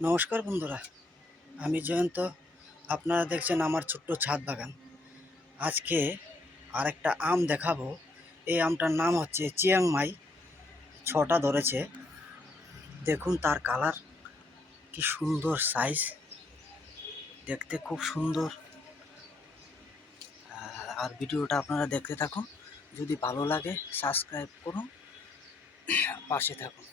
নমস্কার বন্ধুরা, আমি জয়ন্ত। আপনারা দেখছেন আমার ছোট্ট ছাদ বাগান। আজকে আরেকটা আম দেখাবো। এই আমটার নাম হচ্ছে চিয়াংমাই। 6টা ধরেছে। দেখুন তার কালার কি সুন্দর, সাইজ দেখতে খুব সুন্দর। আর ভিডিওটা আপনারা দেখতে থাকুন। যদি ভালো লাগে সাবস্ক্রাইব করুন, পাশে থাকুন।